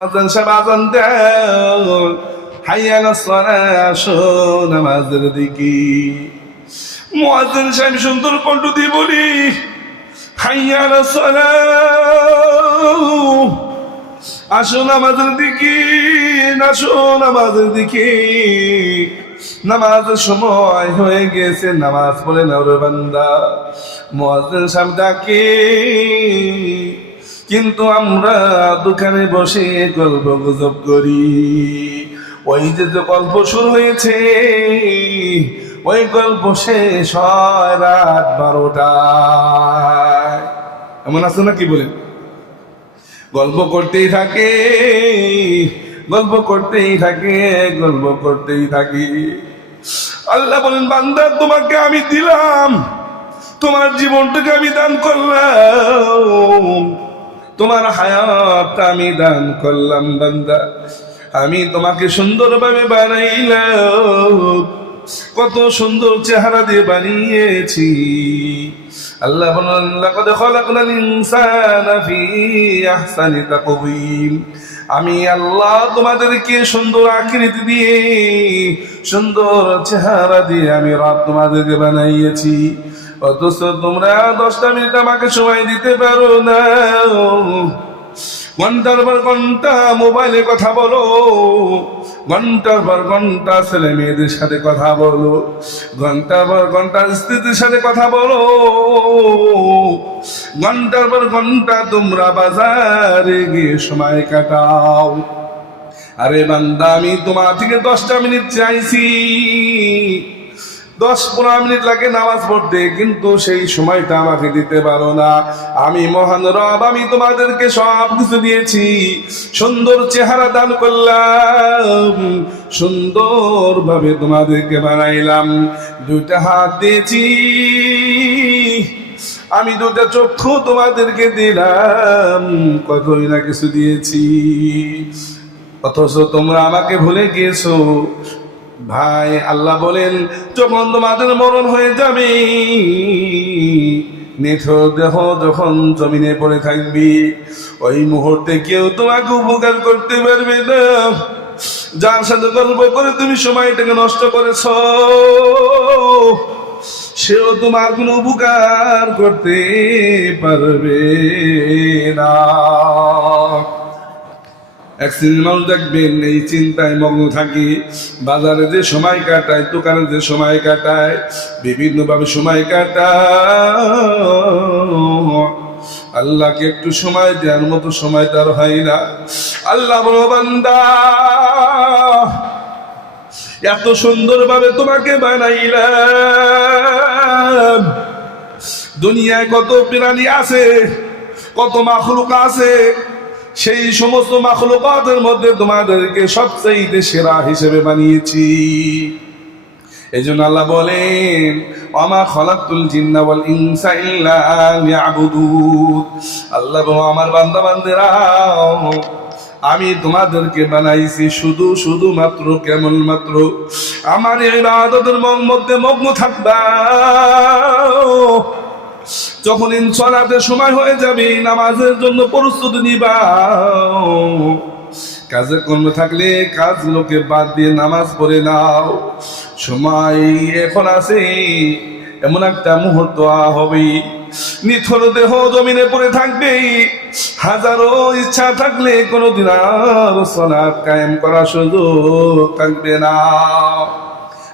আজান সাহেব আজান দেন হাইয়াল আসো নামাজের দিকে। মুয়াজ্জিন সাহেব সুন্দর কণ্ঠ দিয়ে বলি হাইয়াল আসো নামাজের দিকে আসো নামাজের দিকে। নামাজের সময় হয়ে গেছে, নামাজ পড়ে না বান্দা। মুয়াজ্জিন সাহেব ডাকে কিন্তু আমরা দোকানে বসে গল্প গুজব করি। ওই যে যে গল্প শুরু হয়েছে, ওই গল্প শেষ হয় রাত বারোটায়। এমন আছে না কি বলেন গল্প করতেই থাকে, গল্প করতেই থাকে, গল্প করতেই থাকি। আল্লাহ বলেন, বান্দা, তোমাকে আমি দিলাম, তোমার জীবনটাকে আমি দান করলাম। তোমার হায়াতটা আমি দান করলাম, বান্দা। আমি তোমাকে সুন্দরভাবে বানাইলাম। কত সুন্দর চেহারা দিয়ে বানিয়েছি। আল্লাহ বলেন, লাকাদ খালাকনাল ইনসানা ফি আহসানি তাকওয়িম। আমি আল্লাহ তোমাদেরকে সুন্দর আকৃতি দিয়ে, সুন্দর চেহারা দিয়ে আমি রাত তোমাদেরকে বানাইয়েছি। অথচ তোমরা দশটা মিনিট আমাকে সময় দিতে পারো না। ঘণ্টার পর ঘণ্টা মোবাইলে কথা বলো। ঘণ্টার পর ঘণ্টা ছেলে মেয়েদের সাথে কথা বলো। ঘণ্টার পর ঘণ্টা স্ত্রীদের সাথে কথা বলো। ঘণ্টার পর ঘণ্টা তোমরা বাজারে গিয়ে সময় কাটাও। আরে বান্দা, আমি তোমার থেকে দশটা মিনিট চাইছি। দশ পনেরো মিনিট লাগে নামাজ পড়তে, কিন্তু সেই সময়টা আমাকে দিতে পারো না। আমি মহান রব, আমি তোমাদেরকে সব কিছু দিয়েছি। সুন্দর চেহারা দান করলাম সুন্দর ভাবে তোমাদেরকে বানাইলাম। দুইটা হাত দিয়েছি, আমি দুটা চক্ষু তোমাদেরকে দিলাম, কতই না কিছু দিয়েছি। অথচ তোমরা আমাকে ভুলে গিয়েছো ভাই, আল্লাহ বলেন, যখন তোমাদের মরণ হয়ে যাবে নিথর দেহ যখন জমিনে পড়ে থাকবি, ওই মুহূর্তে কেউ তোমাকে উপকার করতে পারবে না। যার সাথে গল্প করে তুমি সময়টাকে নষ্ট করেছ, সেও তোমার কোনো উপকার করতে পারবে না। এক শ্রেণির মানুষ দেখবেন, এই চিন্তায় মগ্ন থাকি। বাজারে যে সময় কাটায় দোকানে যে সময় কাটায় বিভিন্নভাবে সময় কাটায় আল্লাহকে একটু সময় দেওয়ার মতো সময় তার হয় না। আল্লাহ বলো, বান্দা, এত সুন্দরভাবে তোমাকে বানাইলাম। দুনিয়ায় কত প্রাণী আছে, কত মাখলুক আছে সেই সমস্ত মাখলুকাতের মধ্যে তোমাদেরকে সবচেয়ে সেরা হিসেবে বানিয়েছি। এই জন্য আল্লাহ বলেন আমা খলাকুল জিন্না ওয়াল ইনসা ইল্লা আল্লাহ আমার বান্দা বান্দেরা আমি তোমাদেরকে বানাইছি শুধু শুধু মাত্র কেমন মাত্র আমার এই ইবাদতের মধ্যে মগ্ন থাকবা। যখন ইনসলাতের সময় হয়ে যাবে, নামাজের জন্য প্রস্তুতি নিবা। কাজে কর্ম থাকলে কাজ লোকে বাদ দিয়ে নামাজ পড়ে নাও। সময় এখন আছে, এমন একটা মুহূর্ত হবে। নিথর দেহ জমিনে পড়ে থাকবে, হাজারো ইচ্ছা থাকলে কোনোদিন আর সলাপ কায়েম করার সুযোগ থাকবে না।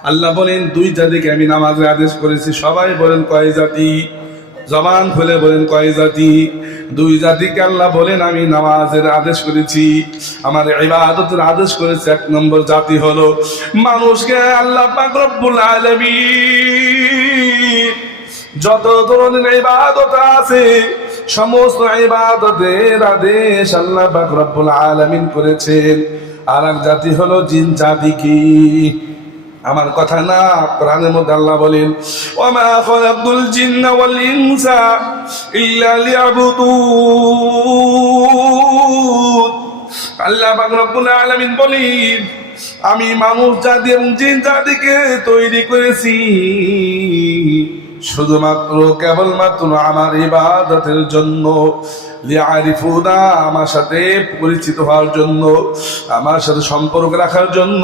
আল্লাহ বলেন, দুই জাতিকে আমি নামাজের আদেশ করেছি, সবাই বলেন কয় জাতি? জবান খুলে বলেন, কয় জাতি? দুই জাতিকে আল্লাহ বলেন, আমি নামাজের আদেশ করেছি। আমার ইবাদতের আদেশ করেছে এক নম্বর জাতি হলো মানুষকে আল্লাহ পাক রব্বুল আলামিন। যত ধরনের ইবাদত আছে, সমস্ত ইবাদতের আদেশ আল্লাহ পাক রব্বুল আলামিন করেছেন। আর এক জাতি হলো জিন জাতি কি? আমার কথা না, প্রাণের মধ্যে আল্লাহ বলেন ওমা খলাকুল জিন্না ওয়াল ইনসা ইল্লা লিয়াবুদুন। আল্লাহ পাক আলামিন বলেন, আমি মানুষ, জাতি এবং জিন জাতিকে তৈরি করেছি। শুধুমাত্র কেবলমাত্র আমার ইবাদতের জন্য আমার সাথে পরিচিত হওয়ার জন্য, আমার সাথে সম্পর্ক রাখার জন্য।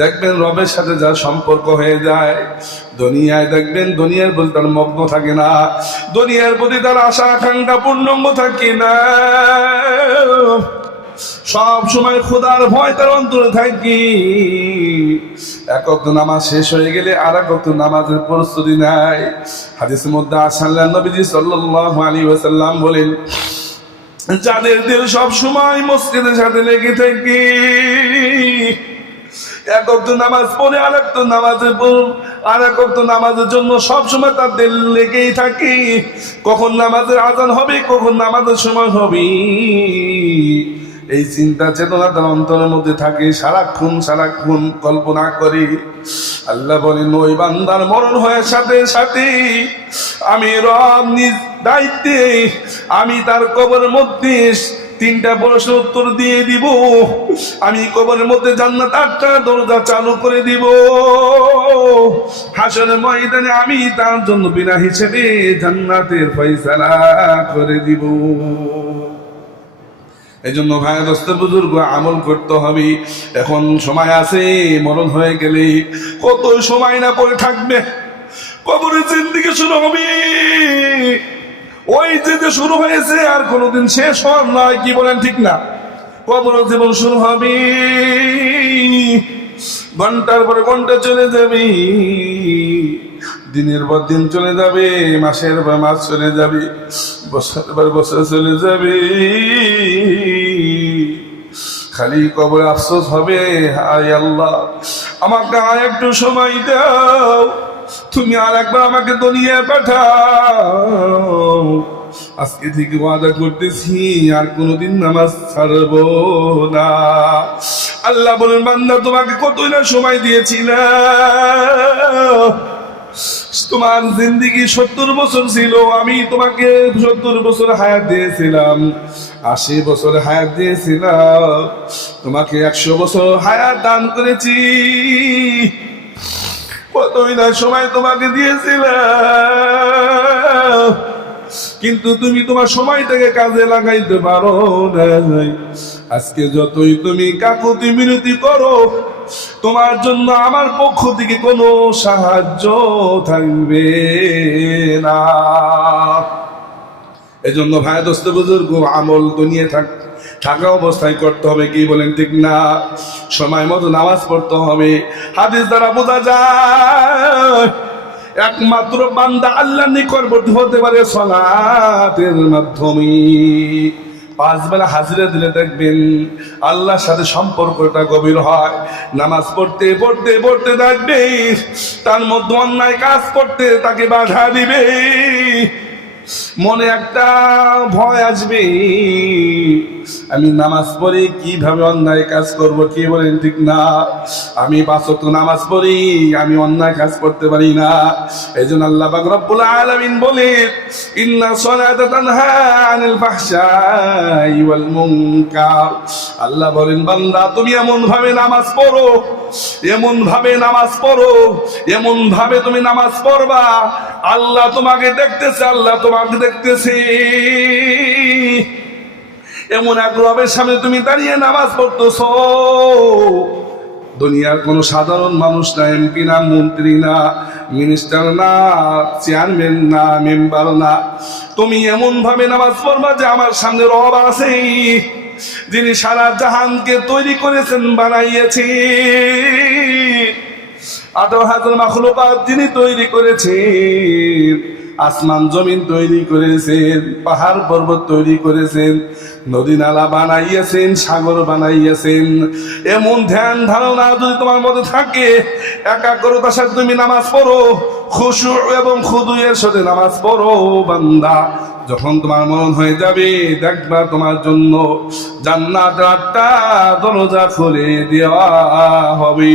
দেখবেন রবের সাথে যার সম্পর্ক হয়ে যায়, দুনিয়ায় দেখবেন দুনিয়ার প্রতি তার মগ্ন থাকে না, দুনিয়ার প্রতি তার আশা আকাঙ্ক্ষা পূর্ণঙ্গ থাকে না। সব সময় খোদার ভয় তার অন্তরে থাকি। এক নামাজ শেষ হয়ে গেলে আর এক নামাজের প্রস্তুতি নাই। হাদিসের মধ্যে আসাল্লাহ নবীজি সাল্লাল্লাহু আলাইহি ওয়াসাল্লাম বলেন, যাদের দিল সব সময় মসজিদের সাথে লেগে থাকে। এক নামাজ পড়ে আর একটা নামাজের আর এক নামাজের জন্য সব সময় তার দিল লেগেই থাকে। কখন নামাজের আজান হবে, কখন নামাজের সময় হবে। এই চিন্তা চেতনা তার অন্তরের মধ্যে থাকে, সারাক্ষণ সারাক্ষণ কল্পনা করি। আল্লাহ বলেন, ওই বান্দার মরণ হয়ে সাথে সাথে আমি রব নিজ দায়িত্বে, আমি তার কবরের মধ্যে তিনটা প্রশ্ন উত্তর দিয়ে দিব। আমি কবরের মধ্যে জান্নাত আটটা দরজা চালু করে দিব। হাসনের ময়দানে আমি তার জন্য বিনা হিসেবে জান্নাতের ফয়সালা করে দিব। এই জন্য ভাই দোস্ত বুজুর্গ, আমল করতে হবে। এখন সময় আছে, মরণ হয়ে গেলে কত সময় না পরে থাকবে? কবরের জিন্দিগি শুরু হবে। ওই যে যে শুরু হয়েছে, আর কোনোদিন শেষ হওয়ার নয়, কি বলেন ঠিক না? কবর জীবন শুরু হবে। ঘণ্টার পরে ঘণ্টা চলে যাবে। দিনের পর দিন চলে যাবে, মাসের পর মাস চলে যাবে বছরের পর বছর চলে যাবে। খালি কবর আফসোস হবে, হায় আল্লাহ, আমাকে আর একটু সময় দাও, তুমি আর একবার আমাকে দুনিয়ায় পাঠাও। আজকে থেকে ওয়াদা করতেছি, আর কোনোদিন নামাজ ছাড়বো না। আল্লাহ বলেন, বান্দা, তোমাকে কতই না সময় দিয়েছিলাম। তোমার জিন্দিগি সত্তর বছর ছিল, আমি তোমাকে সত্তর বছর হায়াত দিয়েছিলাম, আশি বছর হায়াত দিয়েছিলাম, তোমাকে একশো বছর হায়াত দান করেছি। কতই না সময় তোমাকে দিয়েছিলাম। কিন্তু তুমি তোমার সময়টাকে কাজে লাগাইতে পারো নাই। আজকে যতই তুমি কাকুতি মিনতি করো, তোমার জন্য আমার পক্ষ থেকে কোনো সাহায্য থাকবে না। এজন্য ভাই দোস্ত বুজুর্গ, আমল দুনিয়া থাক। থাকা অবস্থায় করতে হবে, কি বলেন ঠিক না? সময় মতো নামাজ পড়তে হবে। হাদিস দ্বারা বোঝা যায় একমাত্র বান্দা আল্লাহ নিকটবর্তী হতে পারে সলাতের মাধ্যমে। পাঁচ বেলা হাজিরা দিলে দেখবেন আল্লাহর সাথে সম্পর্কটা গভীর হয়। নামাজ পড়তে পড়তে পড়তে দেখবে তার মধ্যে অন্যায় কাজ করতে তাকে বাধা দিবে। মনে একটা ভয় আসবে। আমি নামাজ পড়ি, কীভাবে অন্যায় কাজ করব কি বলেন ঠিক না? আমি পাঁচত নামাজ পড়ি, আমি অন্যায় কাজ করতে পারি না। এই জন্য আল্লাহ পাক রব্বুল আলামিন বলে ইন্না সলাতা তানহা আনিল ফাহশাই ওয়াল মুনকার। আল্লাহ বলেন, বান্দা, তুমি এমন ভাবে নামাজ পড়ো এমন ভাবে নামাজ পড়ো এমন ভাবে তুমি নামাজ পড়বা। আল্লাহ তোমাকে দেখতেছে, আল্লাহ তোমাকে দেখতেছে। এমন এক রবের সামনে তুমি দাঁড়িয়ে নামাজ পড়তেছ। দুনিয়ার কোনো সাধারণ মানুষ না এমপি না, মন্ত্রী না মিনিস্টার না চেয়ারম্যান না মেম্বার না। তুমি এমন ভাবে নামাজ পড়বা যে আমার সামনে রব আছে। যিনি সারা জাহানকে তৈরি করেছেন বানাইয়েছেন আঠারো হাজার মাখলুকাত যিনি তৈরি করেছেন। আসমান জমিন তৈরি করেছেন, পাহাড় পর্বত তৈরি করেছেন, নদী নালা বানাইয়াছেন, সাগর বানাইয়াছেন। এমন ধ্যান ধারণা যদি তোমার মধ্যে থাকে, একাগ্রতার সাথে তুমি নামাজ পড়ো, খুশু এবং খুদুয়ের সাথে নামাজ পড়ো, বান্দা। যখন তোমার মরণ হয়ে যাবে, দেখবা তোমার জন্য জান্নাত দরজা খুলে দেওয়া হবে।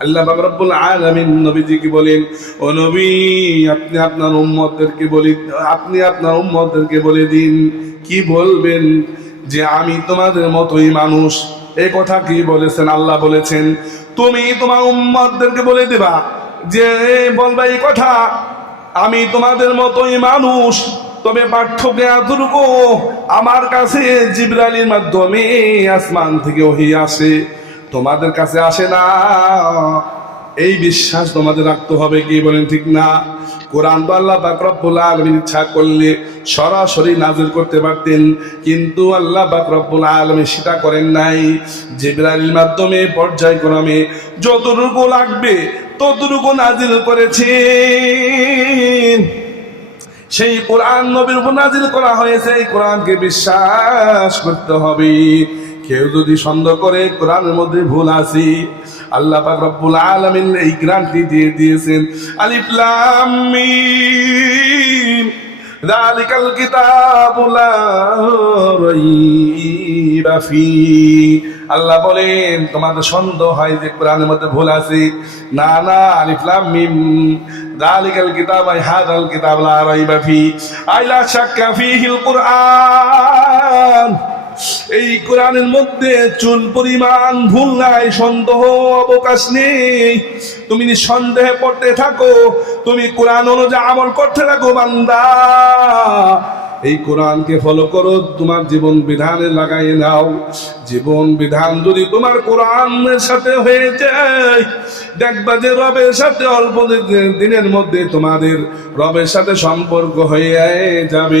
আল্লাহ রব্বুল আলামিন নবীজিকে বলেন, ও নবী, আপনি আপনার উম্মতদেরকে বলি, আপনি আপনার উম্মতদেরকে বলে দিন। কি বলবেন? যে আমি তোমাদের মতোই মানুষ। এই কথা কি বলেছেন? আল্লাহ বলেছেন, তুমি তোমার উম্মতদেরকে বলে দিবা। যে বলবা এই কথা, আমি তোমাদের মতোই মানুষ। তবে পার্থক্য এতটুকু, আমার কাছে জিব্রালির মাধ্যমে আসমান থেকে ওহি আসে। তোমাদের কাছে আসে না। এই বিশ্বাস তোমাদের রাখতে হবে কি বলেন ঠিক না? কোরআন তো আল্লাহ পাক রব্বুল আলামিন ইচ্ছা করলে সরাসরি নাজির করতে পারতেন, কিন্তু আল্লাহ পাক রব্বুল আলামিন সেটা করেন নাই। জিবরাইলের মাধ্যমে পর্যায়ক্রমে যতটুকু লাগবে, ততটুকু নাজিল করেছেন। সেই কোরআন নবীর উপর নাজিল করা হয়েছে, এই কোরআনকে বিশ্বাস করতে হবে। কেউ যদি সন্দেহ করে, কোরআনের মধ্যে ভুল আছে, আল্লাহ পাক রব্বুল আলামিন এই গ্রান্টি দিয়ে দিয়েছেন। আলিফ লাম মিম, যালিকাল কিতাবু লা রাইবা ফি। আল্লাহ বলেন, তোমাদের সন্দেহ হয় যে কোরআনের মধ্যে ভুল আছে। না না, আলিফ লাম মিম, যালিকাল কিতাব, আই হাদাল কিতাব লা রাইবা ফি। আইলা শাক্কা ফিহিল কুরআন। এই কোরআনের মধ্যে চুল পরিমাণ ভুল নাই, সন্দেহ অবকাশ নেই। তুমি সন্দেহে পড়তে থাকো, তুমি কোরআন অনুযায়ী আমল করতে থাকো, বান্দা। এই কোরআনকে ফলো করো, তোমার জীবন বিধানে লাগাই নাও। জীবন বিধান যদি তোমার কোরআনের সাথে হয়ে যায়, দেখবা যে রবের সাথে অল্প দিন- দিনের মধ্যে তোমাদের রবের সাথে সম্পর্ক হয়ে যাবে।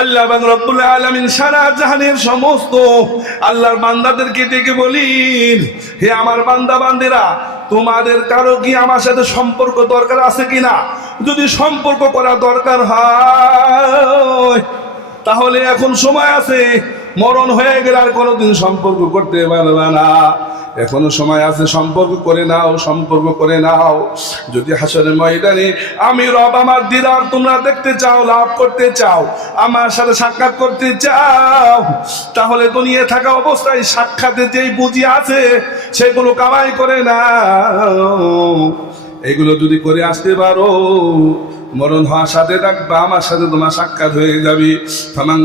আল্লাহ রব্বুল আলামিন সারা জাহানের সমস্ত আল্লাহর বান্দাদেরকে ডেকে বলিন, হে আমার বান্দা বান্দিরা, তোমাদের কারও কি আমার সাথে সম্পর্ক দরকার আছে কিনা? যদি সম্পর্ক করা দরকার হয়, তাহলে এখন সময় আছে, মরণ হয়ে গেলে আর কোনোদিন সম্পর্ক করতে পারবে না। এখনও সময় আছে, সম্পর্ক করে নাও, সম্পর্ক করে নাও। যদি হাসরের ময়দানে আমি রব আমার দিদার, তোমরা দেখতে চাও, লাভ করতে চাও, আমার সাথে সাক্ষাৎ করতে চাও, তাহলে দুনিয়া থাকা অবস্থায় সাক্ষাতে যেই বুঝি আছে, সেগুলো কামাই করে না এগুলো যদি করে আসতে পারো, মরণ হওয়ার সাথে থাকবা, আমার সাথে তোমার সাক্ষাৎ হয়ে যাবে। ফামান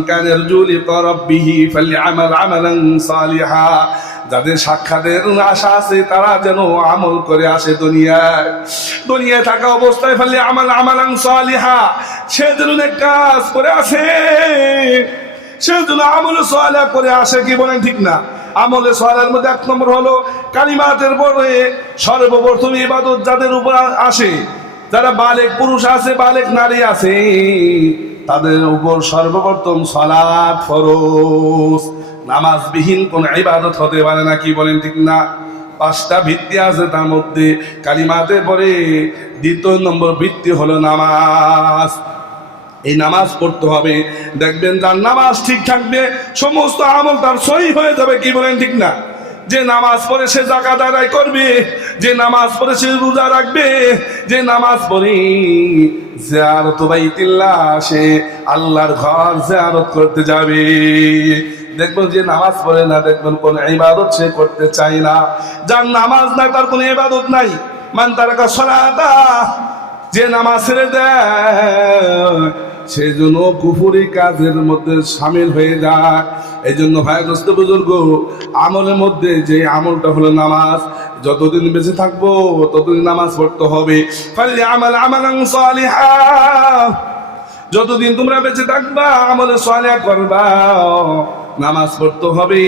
জুলি করবিহি ফালি আমাল আমালান সালিহা। যাদের সাক্ষাতের আশা আছে, তারা যেন আমল করে আসে দুনিয়ায়। দুনিয়ায় থাকা অবস্থায় ফালি আমাল আমালান সালিহা। সে যেন কাজ করে আসে। সে যেন আমল সোয়ালা করে আসে, কি বলেন ঠিক না? আমলে সোয়ালের মধ্যে এক নম্বর হলো কালিমাতের পরে সর্বপ্রথম ইবাদত যাদের উপর আসে, যারা বালেক পুরুষ আছে, বালেক নারী আছে, তাদের উপর সর্বপ্রথম সলাৎ ফরজ। নামাজবিহীন কোন ইবাদত হতে পারে না, কি বলেন ঠিক না? পাঁচটা ভিত্তি আছে তার মধ্যে। কালিমাতে পরে দ্বিতীয় নম্বর ভিত্তি হলো নামাজ। এই নামাজ পড়তে হবে। দেখবেন তার নামাজ ঠিক থাকবে, সমস্ত আমল তার সহি হয়ে যাবে, কি বলেন ঠিক না? যে নামাজ পড়ে সে জাকাত আদায় করবে, যে নামাজ পড়ে সে রোজা রাখবে, যে নামাজ পড়ে জিয়ারত বাইতিল্লাহ, সে আল্লাহর ঘর জিয়ারত করতে যাবে। দেখবেন যে নামাজ পড়ে না, দেখবেন কোন ইবাদত সে করতে চায় না। যার নামাজ নাই, তার কোনো ইবাদত নাই। মান তারাকা সলাতা, যে নামাজ ছেড়ে দেয় সেই জন্য কুফুরি কাজের মধ্যে সামিল হয়ে যায়। এই জন্য ভাই দোস্ত বুজুর্গ, আমলের মধ্যে যে আমলটা হলো নামাজ, যতদিন বেঁচে থাকব ততদিন নামাজ পড়তে হবে। ফালি আমাল সালিহা, যতদিন তোমরা বেঁচে থাকবা, আমলে সালিহা করবা। নামাজ পড়তে হবে।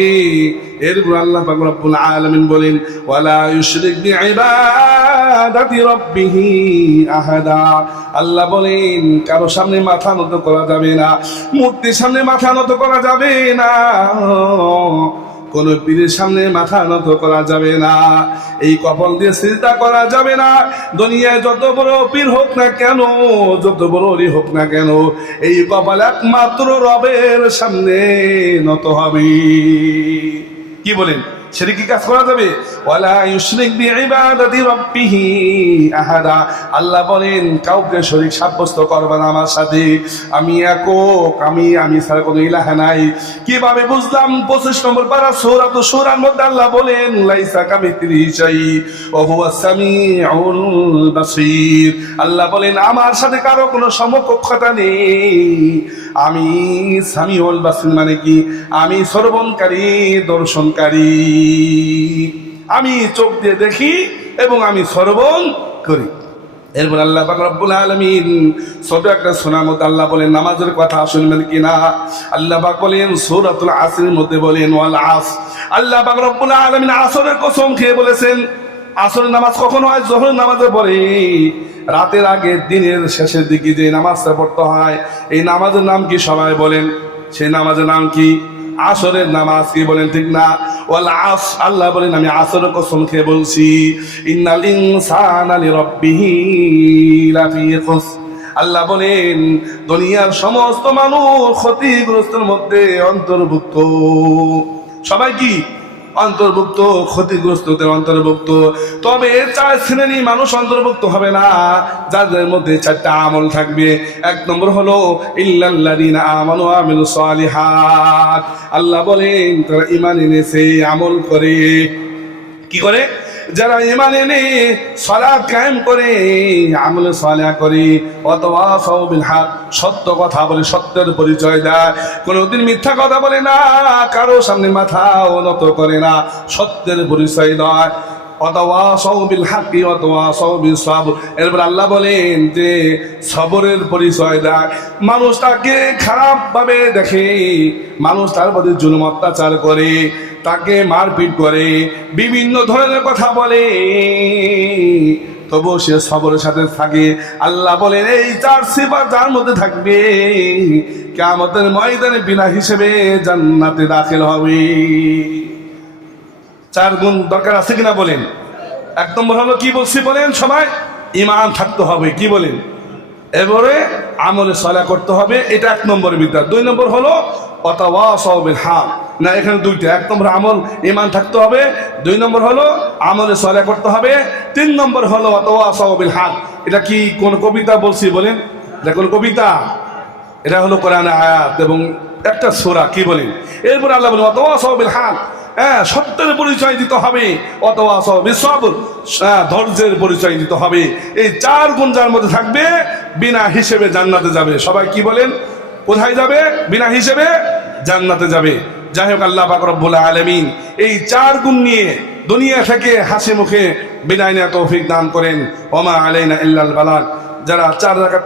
এরপর আল্লাহ পাক রব্বুল আলামিন বলেন, ওয়ালা ইউশরিক বিইবাদাতি রাব্বিহি আহাদা। আল্লাহ বলেন, কারও সামনে মাথা নত করা যাবে না, মূর্তির সামনে মাথা নত করা যাবে না। কোন পীরের সামনে মাথা নত করা যাবে না। এই কপাল দিয়ে চিন্তা করা যাবে না। দুনিয়ায় যত বড় পীর হোক না কেন, যত বড় হোক না কেন, এই কপাল একমাত্র রবের সামনে নত হবে। কি বলেন? সেটা কি কাজ করা যাবে? ওয়ালা ইউশরিক বিইবাদাতি রাব্বিহি আহাদা। আল্লাহ বলেন, কাউকে শরীক সাব্যস্ত করবে আমার সাথে। আমি একক, আমি আমি ছাড়া কোনো ইলাহা নাই। কীভাবে বুঝলাম? পঁচিশ নম্বর পারা সূরা তো সূরার মধ্যে আল্লাহ বলেন, লাইসা কামিথলিহি শাই, ওয়া হুয়া সামিউল বাসীর। আল্লাহ বলেন, আমার সাথে কারও কোনো সমকক্ষতা নেই। আমি সামিউল বাসীর মানে কি? আমি শ্রবণকারী, দর্শনকারী। আমি চোখ দিয়ে দেখি এবং আমি শ্রবণ করি। এরপর আল্লাহ রব্বুল আলামিন ছোট একটা সোনার মধ্যে আল্লাহ বলেন, নামাজের কথা শুনবেন কিনা আল্লাহ পাক বলেন, সূরাতুল আসরের মধ্যে বলেন, ওয়াল আস আল্লাহ পাক রব্বুল আলামিন আসরের কসম খেয়ে বলেছেন, আসরের নামাজ কখন হয়, জোহরের নামাজে পড়ে রাতের আগে, দিনের শেষের দিকে যে নামাজটা পড়তে হয়, এই নামাজের নাম কি সবাই বলেন? সেই নামাজের নাম কি? আসরের নামাজ কি বলেন ঠিক না? ওয়াল আস আল্লাহ বলেন, আমি আসর কসম খেয়ে বলছি, ইন্নাল ইনসানা লিরাব্বিহি লাফি খুসর। আল্লাহ বলেন, দুনিয়ার সমস্ত মানুষ ক্ষতিগ্রস্তের মধ্যে অন্তর্ভুক্ত। সবাই কি? অন্তর্ভুক্ত, ক্ষতিগ্রস্তদের অন্তর্ভুক্ত। তবে চার শ্রেণি মানুষ অন্তর্ভুক্ত হবে না। যাদের মধ্যে চারটা আমল থাকবে। এক নম্বর হলো সালিহাত। আল্লাহ বলেন, তারা ইমান এনেছে, আমল করে। কি করে? যারা ইমান এনে সালাত কায়েম করে, আমলে সালিহা করে, অথবা বিল হক সত্য কথা বলে, সত্যের পরিচয় দেয়। কোনোদিন মিথ্যা কথা বলে না, কারও সামনে মাথা উন্নত করে না, সত্যের পরিচয় দেয়। সৌবিল সৌবিল আল্লাহ বলেন যে, সবরের পরিচয় দেয়। মানুষ দেখে, মানুষ তার প্রতি জুলুম অত্যাচার করে। তাকে মারপিট করে, বিভিন্ন ধরনের কথা বলে। তবু সে সবরের সাথে থাকে। আল্লাহ বলেন, এই চার সিফাত যার মধ্যে থাকবে কেমতের ময়দানে বিনা হিসেবে জান্নাতে দাখিল হবে। চার গুণ দরকার আছে কিনা বলেন? এক নম্বর হলো, কি বলছি বলেন সবাই? ইমান থাকতে হবে, কি বলেন? এবারে আমলে সলা করতে হবে, এটা এক নম্বর বিদ্যা দুই নম্বর হলো অতাওয়াসবিল হাক না, এখানে দুইটা। এক নম্বর আমল ইমান থাকতে হবে। দুই নম্বর হলো, আমলে সলা করতে হবে। তিন নম্বর হলো অতাওয়াসবিল হাক এটা কি কোন কবিতা? বলছি, বলেন। এটা কোন কবিতা? এটা হলো কোরআন আয়াত এবং একটা সোরা, কি বলেন? এরপর আল্লাহ বলেন অতওয়াসবিল হাক হ্যাঁ সত্যের পরিচয় দিতে হবে। অতওয়াসবিল সব হ্যাঁ ধৈর্যের পরিচয় দিতে হবে। এই চার গুণ যার মধ্যে থাকবে, বিনা হিসেবে জান্নাতে যাবে। সবাই কি বলেন? কোথায় যাবে? বিনা হিসেবে জান্নাতে যাবে। যাই হোক আল্লাহ বাকরবুল আলমিন এই চার গুণ নিয়ে দুনিয়া থেকে হাসি মুখে বিদায় নেওয়া তৌফিক দান করেন। ওমা আলাইনা ইল্লাল বালাক যারা চার রাকাত